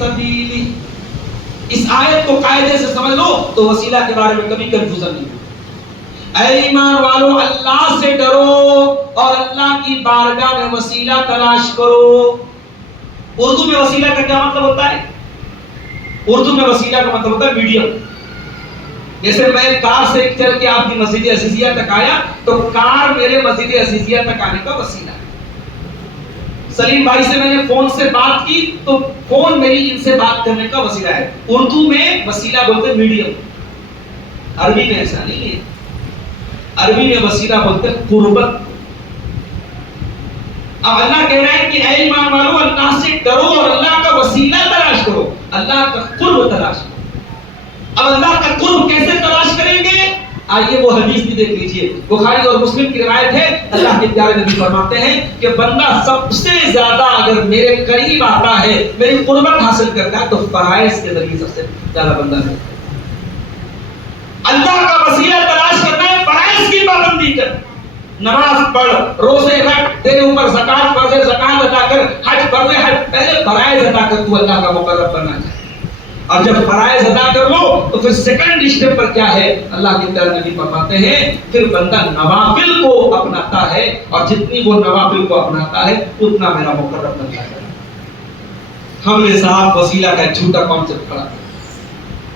سبیلہ. اس آیت کو قاعدے سے سمجھ لو تو وسیلہ کے بارے میں کبھی کنفیوژن نہیں. اے ایمان والو اللہ سے ڈرو اور اللہ کی بارگاہ میں وسیلہ تلاش کرو. اردو میں وسیلہ کا کیا مطلب ہوتا ہے؟ اردو میں وسیلہ کا مطلب ہوتا ہے میڈیم. جیسے میں کار سے چل کے آپ کی مسجد عزیزیہ تک آیا تو کار میرے مسجد عزیزیہ تک آنے کا وسیلہ ہے. سلیم بھائی سے میں نے فون سے بات کی تو فون میری ان سے بات کرنے کا وسیلہ ہے. اردو میں وسیلہ بولتے ہیں میڈیم. عربی میں ایسا نہیں ہے. عربی میں وسیلہ بولتے ہیں قربت. اب اللہ کہہ رہا ہے کہ اے ایمان والو اللہ سے ڈرو اور اللہ کا وسیلہ تلاش کرو, اللہ کا قرب تلاش کرو. اب اللہ کا قرب کیسے تلاش کریں گے؟ آئیے وہ حدیث بھی دیکھ لیجئے. بخاری اور مسلم کی روایت ہے, اللہ کے پیارے نبی فرماتے ہیں کہ بندہ سب سے زیادہ اگر میرے قریب آتا ہے, میری قربت حاصل کرتا ہے, تو فرائض کے ذریعے سب سے زیادہ بندہ ہے. اللہ کا وسیلہ تلاش کرنا ہے فرائض کی پابندی کر. نماز پڑھ, روزے رکھ, تیرے اوپر زکات فرض ہے زکات ادا کر, حج فرض ہے حج. پہلے فرائض ادا کر, تو اللہ کا مقرب بننا چاہیے. اور جب فرائض ادا کر لو تو پھر سیکنڈ اسٹیپ پر کیا ہے؟ اللہ کے پیارے نبی فرماتے ہیں پھر بندہ نوافل کو اپناتا ہے, اور جتنی وہ نوافل کو اپناتا ہے اتنا میرا مقرب بنتا ہے. ہم نے صاحب وسیلہ کا ایک جھوٹا کانسیپٹ پڑھا.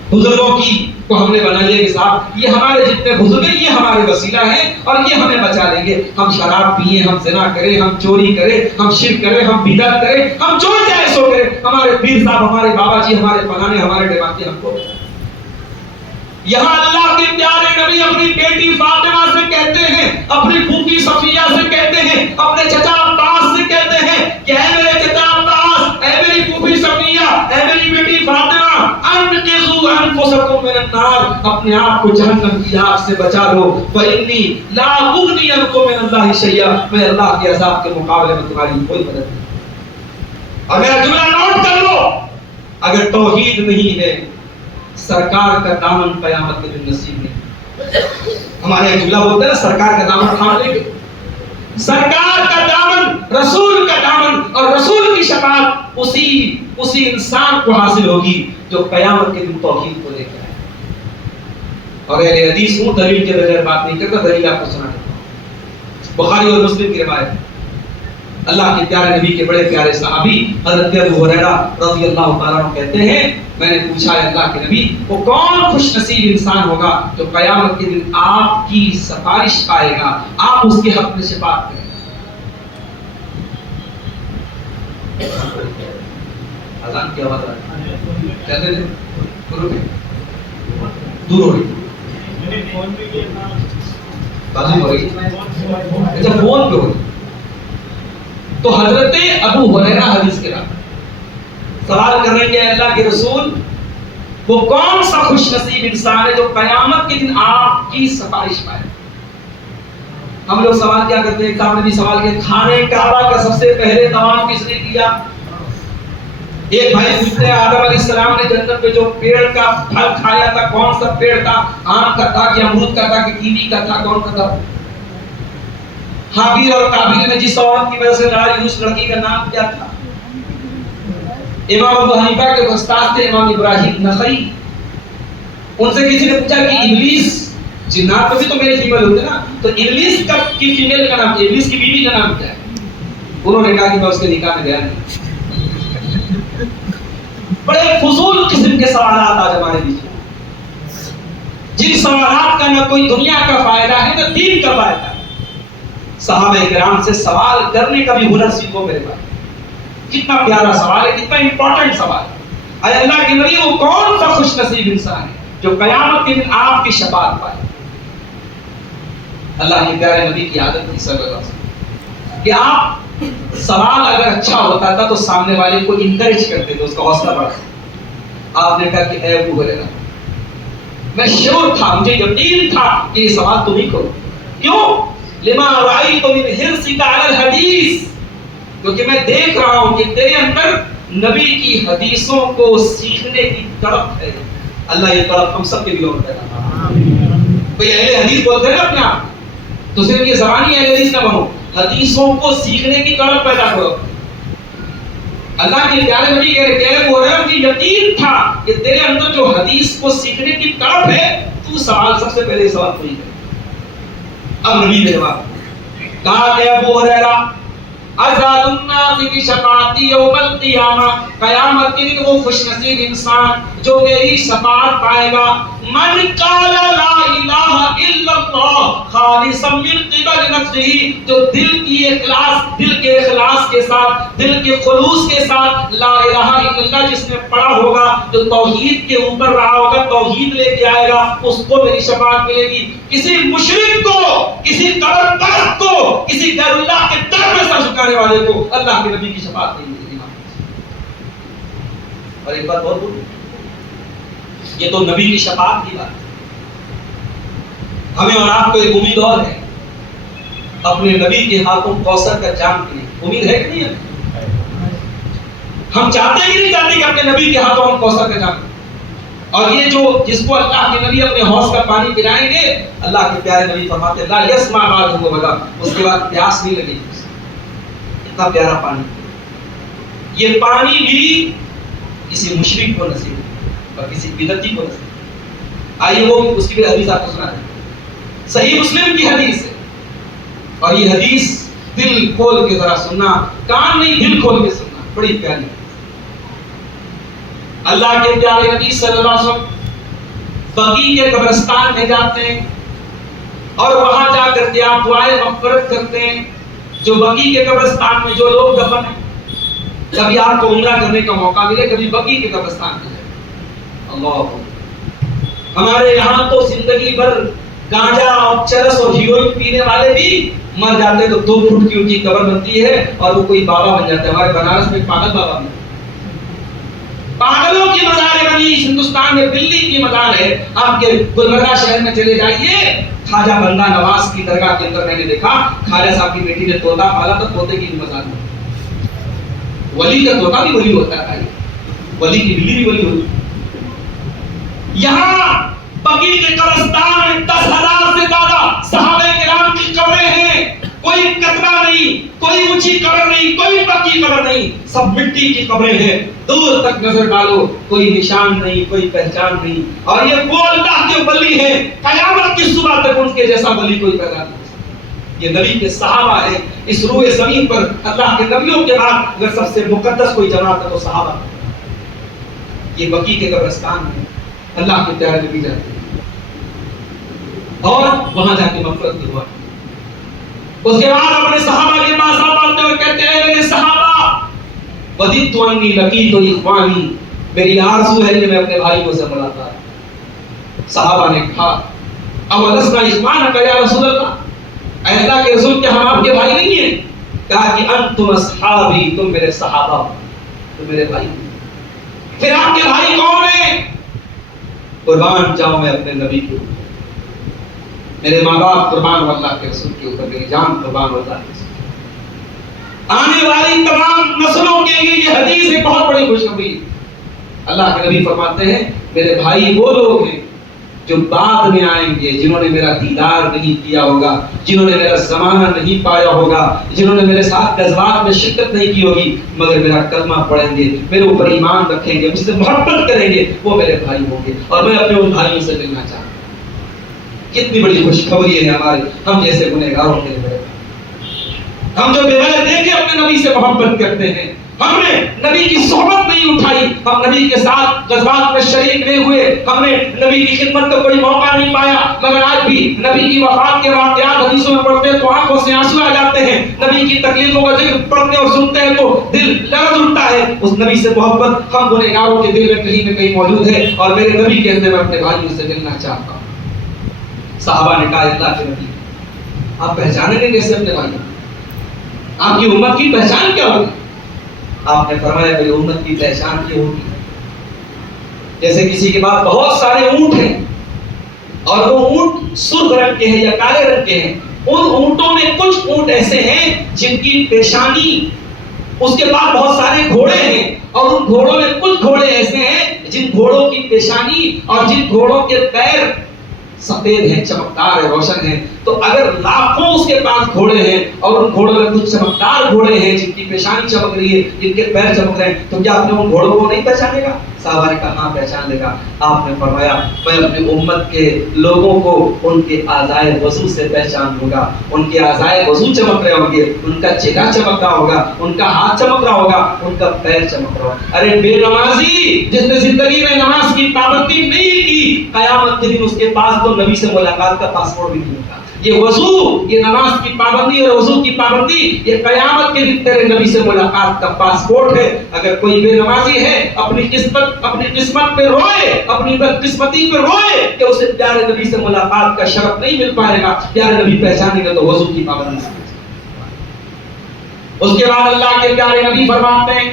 بزرگوں کی کو ہم نے بنا لیا کہ صاحب یہ ہمارے جتنے بزرگ ہیں یہ ہمارے وسیلہ ہیں اور یہ ہمیں بچا لیں گے. ہم شراب پیئیں, ہم زنا کریں, ہم چوری کریں, ہم شرک کریں, ہم بدعت کریں, ہم جو چاہے سو کریں, ہمارے پیر صاحب, ہمارے بابا جی, ہمارے فلانے, ہمارے ڈماکی ہم کو. یہاں اللہ کے پیارے نبی اپنی بیٹی فاطمہ سے کہتے ہیں, اپنی پھوپھی صفیہ سے کہتے ہیں, اپنے چچا عباس سے کہتے ہیں کہ اے میرے چچا عباس, اے میری پھوپھی صفیہ, اے میری بیٹی فاطمہ, انقذوا انفسکم من النار, اپنے آپ کو جہنم کی آگ سے بچا لو. فإنی لا اغنی عنکم من اللہ شیئا, میں اللہ کے عذاب کے مقابلے میں تمہاری کوئی مدد نہیں. اور میرا جملہ نوٹ کر لو, اگر توحید نہیں ہے سرکار کا دامن قیامت کے دن نصیب نہیں. ہمارے یہاں جملہ بولتے ہیں نا سرکار کا دامن تھام لیں گے. سرکار کا دامن, رسول کا دامن, اور رسول کی شفاعت اسی انسان کو حاصل ہوگی جو قیامت کے دن توحید کو لے کر آئے. اور اہل حدیث ہوں, دلیل کے بغیر بات نہیں کرتا, دلیل آپ کو سنا دیتا ہوں. بخاری اور مسلم کی روایت, اللہ کے پیارے نبی کے بڑے پیارے صحابی حضرت ابو ہریرہ رضی اللہ تعالیٰ عنہ کہتے ہیں میں نے پوچھا ہے اللہ کے نبی وہ کون خوش نصیب انسان ہوگا جو قیامت کے دن آپ کی سفارش پائے گا, آپ اس کے حق میں شفاعت کریں گے. اذان کی آواز کہتے ہیں دور ہو رہی بازی ہو رہی اچھا فون پہ ہو رہی. تو حضرت ابو ہریرہ حدیث کے راوی سوال کر رہے ہیں اللہ کے رسول وہ کون سا خوش نصیب انسان ہے جو قیامت کے دن آپ کی سفارش پائے. ہم لوگ سوال کیا کرتے ہیں, صاحب نے بھی سوال کیا خانہ کعبہ کا سب سے پہلے طواف کس نے کیا؟ ایک بھائی پوچھتے ہیں آدم علیہ السلام نے جنت میں جو پیڑ کا پھل کھایا تھا کون سا پیڑ تھا؟ آم کا تھا کہ امرود کا تھا کہ کیوی کا تھا, کون کا تھا؟ حابیل اور قابیل میں جس عورت کی وجہ سے لڑائی ہوئی اس لڑکی کا نام کیا تھا؟ امام ابو حنیفہ کے استاد تھے امام ابراہیم نخعی. ان سے کسی نے پوچھا کہ ابلیس, جنات میں بھی تو میل فیمیل ہوتے نا, تو ابلیس کی فیمیل کا نام کیا, ابلیس کی بیوی کا نام کیا ہے؟ انہوں نے کہا کہ میں اس کے نکاح میں گیا نہیں. بڑے فضول قسم کے سوالات آج ہمارے بیچ میں, جن سوالات کا نہ کوئی دنیا کا فائدہ ہے نہ دین کا فائدہ ہے. صحابہ کرام سے سوال کرنے کا بھی ہنر سیکھو میرے بھائی. کتنا پیارا سوال ہے, کتنا امپورٹنٹ سوال ہے. اے اللہ کے نبی وہ کون سا خوش نصیب انسان ہے جو قیامت کے دن آپ کی شفاعت پائے؟ اللہ کے پیارے نبی کی عادت تھی صلی اللہ علیہ وسلم کہ آپ سوال اگر اچھا ہوتا تھا تو سامنے والے کو انکریج کرتے تھے, اس کا حوصلہ بڑھتا. آپ نے کہا کہ اے ابو ہریرہ میں شیور تھا, مجھے یقین تھا کہ یہ سوال تم ہی کرو. کیوں؟ لما رأیت من حرصک علی الحدیث, کیونکہ میں دیکھ رہا ہوں کہ تیرے اندر نبی کی حدیثوں کو سیکھنے کی تڑپ ہے. اللہ یہ تڑپ ہم سب کے دلوں میں پیدا کرے. کوئی اہل حدیث بولتے ہیں نا اپنے آپ, تو صرف یہ زبانی اہل حدیث نہ بنو, حدیثوں کو سیکھنے کی تڑپ پیدا کرو. اللہ کے پیارے نبی کہہ رہے ہیں وہ رہے کہ کہ تیرے اندر جو حدیث کو سیکھنے کی تڑپ ہے تو سوال سب سے پہلے سوال کوئی ہے۔ اب نبی نے جواب کہا کہ ابو ہریرہ ازاد الناس کی شفاعتی یوم القیامہ، قیامت کے دن وہ خوش نصیب انسان جو میری شفاعت پائے گا، من قال لا الہ الا اللہ خالصا من قبل نفسہ، جو دل کے اخلاص کے ساتھ، دل کے خلوص کے ساتھ لا الہ الا اللہ جس نے پڑھا ہوگا، جو توحید کے اوپر رہا ہوگا، توحید لے کے آئے گا، اس کو میری شفاعت ملے گی۔ کسی مشرک کو، کسی قبر پرست کو، کسی غیر اللہ کے در میں سر جھکانے والے کو اللہ کے نبی کی شفاعت نہیں ملے گی۔ اور ایک بات اور بولوں، یہ تو نبی کی شفاعت کی بات ہے، ہمیں اور آپ کو ایک امید اور ہے، اپنے نبی کے ہاتھوں کوثر کا جام پینے، امید ہے کہ نہیں ہے؟ ہم چاہتے ہیں کہ نہیں چاہتے کہ اپنے نبی کے ہاتھوں ہم کوثر کا جام، اور یہ جو جس کو اللہ کے نبی اپنے حوض کا پانی پلائیں گے، اللہ کے پیارے نبی فرماتے ہیں لا یسمع بعدہ ابدا، اس کے بعد پیاس نہیں لگے گی۔ اتنا پیارا پانی، یہ پانی بھی کسی مشرک کو نصیب اور کسی بدعتی کو نصیب۔ آئیے وہ اس کی بھی حدیث آپ کو سنا ہے، صحیح مسلم کی حدیث ہے، اور یہ حدیث دل کھول کے ذرا سننا، کان نہیں دل کھول کے سننا، بڑی پیاری ہے۔ اللہ کے پیارے نبی صلی اللہ علیہ وسلم بقیع کے قبرستان میں جاتے ہیں اور وہاں جا کر کے آپ دعائیں مغفرت کرتے ہیں۔ جو بقیع کے قبرستان میں جو لوگ دفن ہیں، کبھی آپ کو عمرہ کرنے کا موقع ملے، کبھی بقیع کے قبرستان میں جائیں۔ اللہ، ہمارے یہاں تو زندگی بھر گانجا اور چرس اور ہیروئن پینے والے بھی مر جاتے تو 2 فٹ کی ان کی قبر بنتی ہے اور وہ کوئی بابا بن جاتا ہے۔ ہمارے بنارس میں پاگل بابا بھی، پاگلوں کی مزار بنی، ہندوستان میں بلی کی مزار ہے۔ آپ کے گلبرگہ شہر میں چلے جائیے، خواجہ بندہ نواز کی درگاہ کے اندر میں نے دیکھا، خواجہ صاحب کی بیٹی نے طوطا پالا تو طوطے کی مزار میں، ولی کا طوطا بھی ولی ہوتا ہے، ولی کی بلی بھی ولی ہوتی ہے۔ یہاں بقیع کے قبرستان میں 10,000 سے زیادہ صحابہ کرام کی قبریں ہیں، کوئی قطرہ نہیں، کوئی اونچی قبر نہیں، کوئی پکی قبر نہیں، سب مٹی کی قبریں ہیں۔ دور تک نظر ڈالو، کوئی نشان نہیں، کوئی پہچان نہیں، اور یہ وہ اللہ کے ولی ہیں، قیامت کی صبح تک ان کے جیسا ولی کوئی پیدا نہیں۔ یہ نبی کے صحابہ ہیں، اس روئے زمین پر اللہ کے نبیوں کے بعد اگر سب سے مقدس کوئی جماعت ہے تو صحابہ۔ یہ بقیع کے قبرستان میں اللہ کے پیارے نبی جاتے ہیں اور وہاں جا کے مغفرت کی دعا۔ اس کے بعد اپنے صحابہ کے پاس آتے اور کہتے ہیں میرے صحابہ، وددت انی لقیت اخوانی، میری آرزو ہے کہ میں اپنے بھائیوں سے ملاقات۔ صحابہ نے کہا اولسنا اخوانک یا رسول اللہ، اے اللہ کے رسول، کیا ہم آپ کے بھائی نہیں ہیں؟ کہا کہ انتم اصحابی، تم میرے صحابہ، تم میرے بھائی۔ پھر آپ کے بھائی کون ہیں؟ قربان جاؤں میں اپنے نبی کے اوپر، میرے ماں باپ قربان ہو اللہ کے رسول کے اوپر، میری جان قربان ہو اللہ کے رسول۔ آنے والی تمام نسلوں کے لیے یہ حدیث ایک بہت بڑی خوشخبری ہے۔ اللہ کے نبی فرماتے ہیں میرے بھائی وہ لوگ ہیں جو بعد میں آئیں گے، جنہوں نے میرا دیدار نہیں کیا ہوگا، جنہوں نے میرا زمانہ نہیں پایا ہوگا، جنہوں نے میرے ساتھ غزوات میں شرکت نہیں کی ہوگی، مگر میرا کلمہ پڑھیں گے، میرے اوپر ایمان رکھیں گے، مجھ سے محبت کریں گے، وہ میرے بھائی ہوں گے، اور میں اپنے ان بھائیوں سے ملنا چاہتا ہوں۔ کتنی بڑی خوشخبری ہے ہمارے ہم جیسے گنہگاروں کے لیے، ہم جو بغیر دیکھے اپنے نبی سے محبت کرتے ہیں، ہم نے نبی کی صحبت نہیں اٹھائی، ہم نبی کے ساتھ غزوات میں شریک نہیں ہوئے، ہم نے نبی کی خدمت کا کوئی موقع نہیں پایا، مگر آج بھی نبی کی وفات کے واقعات حدیثوں میں پڑھتے ہیں تو آنکھوں سے آنسو آ جاتے ہیں، نبی کی تکلیفوں کا ذکر پڑھتے اور سنتے ہیں تو دل لرز اٹھتا ہے۔ اس نبی سے محبت ہم گنہگاروں کے دل میں کہیں نہ کہیں موجود ہے، اور میرے نبی کہتے ہیں میں اپنے بھائیوں سے ملنا چاہتا ہوں۔ صحابہ نے کہا اللہ کے نبی آپ پہچانیں گے کیسے اپنے بھائی؟ آپ کی امت کی پہچان کیا ہوگی؟ آپ نے فرمایا میری امت کی پہچان یہ ہوگی جیسے کسی کے پاس بہت سارے اونٹ ہیں اور وہ اونٹ سرخ رنگ کے ہیں یا کالے رنگ کے ہیں، ان اونٹوں میں کچھ اونٹ ایسے ہیں جن کی پیشانی، اس کے پاس بہت سارے گھوڑے ہیں اور ان گھوڑوں میں کچھ گھوڑے ایسے ہیں جن گھوڑوں کی پیشانی اور جن گھوڑوں کے پیر سفید ہیں، چمکدار ہے، روشن ہے۔ تو اگر لاکھوں اس کے پاس گھوڑے ہیں اور ان گھوڑوں میں کچھ چمکدار گھوڑے ہیں جن کی پیشانی چمک رہی ہے, جن کے پیر چمک رہے ہیں, تو کیا اپنے ان گھوڑوں کو نہیں پہچانے گا؟ صحابہ نے کہا ہاں پہچان لے گا. آپ نے فرمایا میں اپنی امت کے لوگوں کو ان کے اعضائے وضو سے پہچان لوں گا. ان کے اعضائے وضو چمک رہے ہوں گے, ان کا چہرہ چمک رہا ہوگا, ان کا ہاتھ چمک رہا ہوگا, ان کا پیر چمک رہا ہوگا. ارے بے نمازی جس نے زندگی میں نماز کی پابندی نہیں کی, قیامت کے دن اس کے پاس تو نبی سے ملاقات کا پاسپورٹ بھی نہیں ہوگا. یہ وضو, یہ نماز کی پابندی اور وضو کی پابندی, یہ قیامت کے دن تیرے نبی سے ملاقات کا پاسپورٹ ہے. اگر کوئی بے نمازی ہے اپنی قسمت پہ روئے, اپنی بدقسمتی پہ روئے کہ اسے پیارے نبی سے ملاقات کا شرف نہیں مل پائے گا. پیارے نبی پہچانے گا تو وضو کی پابندی سے. اس کے بعد اللہ کے پیارے نبی فرماتے ہیں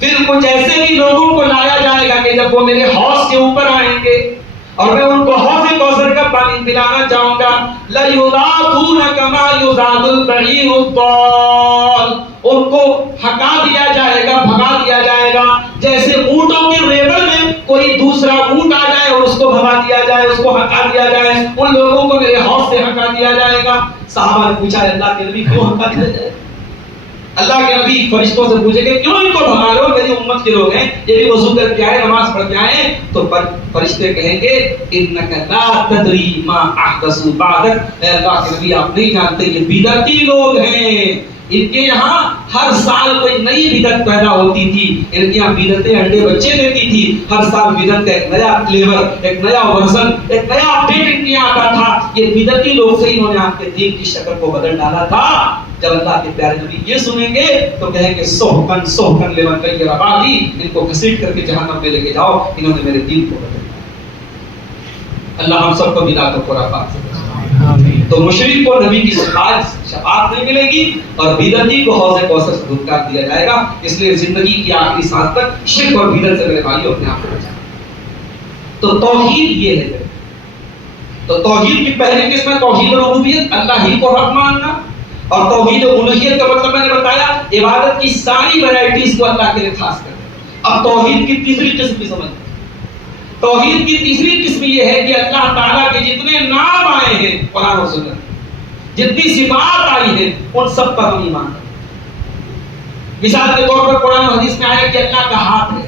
پھر کچھ ایسے بھی لوگوں کو لایا جائے گا کہ جب وہ میرے حوض کے اوپر آئیں گے اور میں ان کو حوض کوثر کا پانی پلانا چاہوں گا, لَيُضَادُونَ كَمَا يُضَادُ الْبَعِيرُ الضَّالُّ, ان کو ہکا دیا جائے گا, بھگا دیا جائے گا, جیسے اونٹوں کے ریوڑ میں کوئی دوسرا اونٹ آ جائے اور اس کو بھگا دیا جائے, اس کو ہکا دیا جائے, ان لوگوں کو میرے حوض سے ہکا دیا جائے گا. صحابہ نے پوچھا اللہ کے نبی کیوں ہکا دیا جائے؟ اللہ کے نبی فرشتوں سے پوچھے کہ کیوں ان کو بھگا رہے ہو, میری امت کے لوگ ہیں, یہ بھی وضو کر کے آئے, نماز پڑھ کے آئے. تو فرشتے کہیں گے انک لا تدری ما احدثوا بعدک, اے اللہ کے نبی آپ نہیں جانتے یہ بدعتی لوگ ہیں, ان کے یہاں ہر سال کوئی نئی بدعت پیدا ہوتی تھی, ان کے یہاں بدعتیں انڈے بچے دیتی تھی, ہر سال بدعت کا ایک نیا فلیور, ایک نیا ورژن, ایک نیا اپڈیٹ ان کے یہاں آتا تھا. یہ بدعتی لوگ سے انہوں نے آپ کے دین کی شکل کو بدل ڈالا تھا. جب اللہ کے پیارے نبی یہ سنیں گے تو کہیں گے سوحقن سوحقن لمن غیر عبادی, ان کو گھسیٹ کر کے جہنم میں لے کے جاؤ, انہوں نے میرے دین کو بدل دیا. اللہ ہم سب کو بدعت و خرافات سے بچائے. تو مشرک کو نبی کی شفاعت نہیں ملے گی اور بدعتی کو حوض کوثر سے دھتکار دیا جائے گا. اس لیے زندگی کی آخری سانس تک شرک اور بدعت سے میرے بھائیوں اپنے آپ کو بچائیں. تو توحید یہ ہے. تو توحید کی پہلی قسم ہے توحید ربوبیت, اللہ ہی کو حق ماننا. اور توحید الوہیت کا مطلب میں نے بتایا عبادت کی ساری ویرائٹیز کو اللہ کے لیے خاص کر. اب توحید کی تیسری قسم کی سمجھ. توحید کی تیسری قسم یہ ہے کہ اللہ تعالیٰ کے جتنے نام آئے ہیں قرآن و سنت, جتنی صفات آئی ہیں ان سب پر ہم ایمان کرتے ہیں. مثال کے طور پر قرآن و حدیث میں آیا کہ اللہ کا ہاتھ ہے.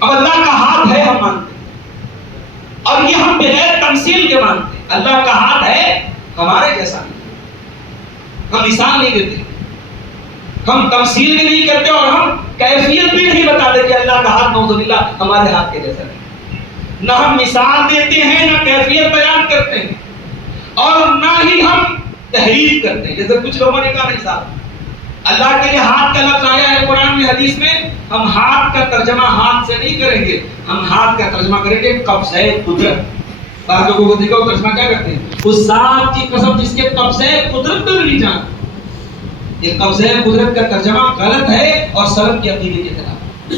اب اللہ کا ہاتھ ہے ہم مانتے ہیں, اور یہ ہم بغیر تمثیل کے مانتے ہیں. اللہ کا ہاتھ ہے ہمارے جیسا نہیں, ہم مثال نہیں دیتے, ہم تمثیل بھی نہیں کرتے, اور ہم کیفیت بھی نہیں بتاتے کہ اللہ کا ہاتھ نعوذ باللہ ہمارے ہاتھ کے جیسا نہیں. نہ ہم مثال دیتے ہیں, نہ کیفیت بیان کرتے ہیں, اور نہ ہی ہم تحریف کرتے ہیں. جیسے کچھ لوگوں نے کہا نہیں صاحب اللہ کے لیے ہاتھ کا لفظ آیا ہے قرآن میں حدیث میں, ہم ہاتھ کا ترجمہ ہاتھ سے نہیں کریں گے, ہم ہاتھ کا ترجمہ کریں گے قبضہ قدرت. بعض لوگوں کو دیکھو ترجمہ کیا کرتے ہیں, اس ذات کی قسم جس کے قبضہ قدرت میں بھی نہیں جانتے. یہ قبضہ قدرت کا ترجمہ غلط ہے اور سلف کے عقیدے کے خلاف.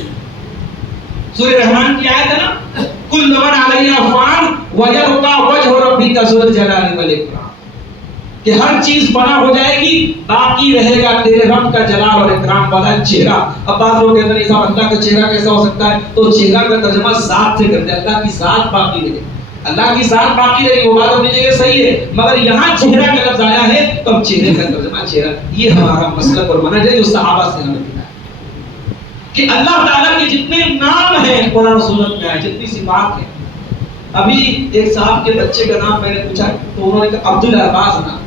سورہ رحمان کی آیت ہے نا, کل من علیہا فان ویبقى وجہ ربک ذو الجلال والاکرام, کہ ہر چیز فنا ہو جائے گی, باقی رہے گا تیرے رب کا جلال اور اکرام والا چہرہ. اب بعض لوگ کہتے ہیں صاحب اللہ کا چہرہ کیسا ہو سکتا ہے, تو چہرہ کا ترجمہ ذات سے کرتے ہیں. اللہ کی ذات باقی رہے, اللہ کی ذات باقی رہے گی, وہ بات اپنی جگہ صحیح ہے, مگر یہاں چہرہ کا لفظ آیا ہے تو اب چہرے کا ترجمہ چہرہ. یہ ہمارا مسلک اور منہج ہے جو صحابہ سے ہمیں ملا کہ اللہ تعالیٰ کے جتنے نام ہیں قرآن و سنت میں ہیں, جتنی صفات ہیں. ابھی ایک صاحب کے بچے کا نام میں نے پوچھا تو انہوں نے کہا عبدالعباس نام.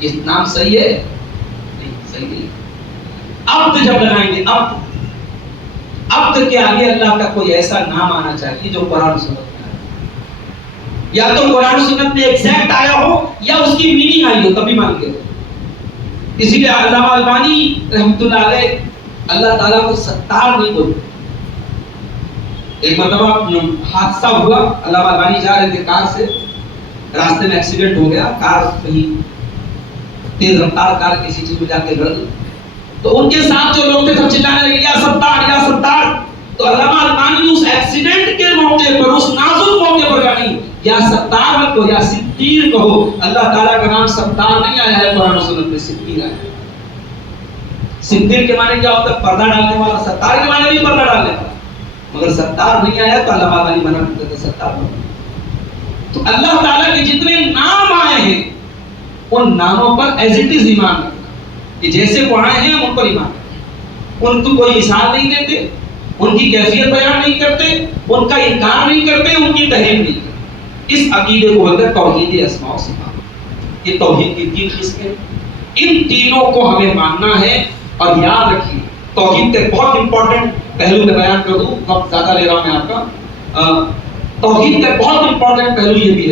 یہ نام صحیح ہے؟ نہیں صحیح نہیں. عبد جب بنائیں گے, عبد کے آگے اللہ کا کوئی ایسا نام آنا چاہیے جو قرآن و سنت میں آیا, یا تو قرآن و سنت میں ایگزیکٹ آیا ہو یا اس کی میننگ آئی ہو تبھی مان کے. اسی لیے علامہ البانی رحمۃ اللہ علیہ اللہ تعالیٰ کو ستار نہیں بولتے. ایک مرتبہ حادثہ ہوا, علامہ البانی جا رہے تھے کار سے, راستے میں ایکسیڈنٹ ہو گیا, کار کہیں تیز رفتار کار کسی چیز میں جا کے لڑ گئی, تو ان کے ساتھ جو لوگ تھے سب چلانے لگے یا ستار یا ستار. تو علامہ البانی اس ایکسیڈنٹ کے موقع پر, اس نازک موقع پر نہیں, یا ستار مت کہو یا ستیر کہو. اللہ تعالیٰ کا نام ستار نہیں آیا ہے قرآن و سنت میں, ستیر آیا ہے. ستیر کے معنی کیا ہوتا ہے, پردہ ڈالنے والا. ستار کے معنی بھی پردہ ڈالنے والا, مگر ستار نہیں آیا تو علامہ البانی منع کرتے تھے ستار. تو اللہ تعالیٰ کے جتنے نام آئے ہیں ان ناموں پر ایز اٹ از ایمان رکھنا کہ جیسے وہ آئے ہیں ان پر ایمان رکھنا، ان کو کوئی مثال نہیں دیتے، ان کی کیفیت بیان نہیں کرتے، ان کا انکار نہیں کرتے، ان کی تحریم نہیں کرتے۔ اس عقیدے کو بولتے ہیں توحید اسماء و صفات۔ یہ توحید کی تین قسمیں، ان تینوں کو ہمیں ماننا ہے۔ اور یاد رکھیے توحید کے بہت امپورٹنٹ پہلو میں بیان کر دوں، وقت زیادہ لے رہا ہوں میں آپ کا۔ توحید کا بہت امپورٹنٹ پہلو یہ بھی ہے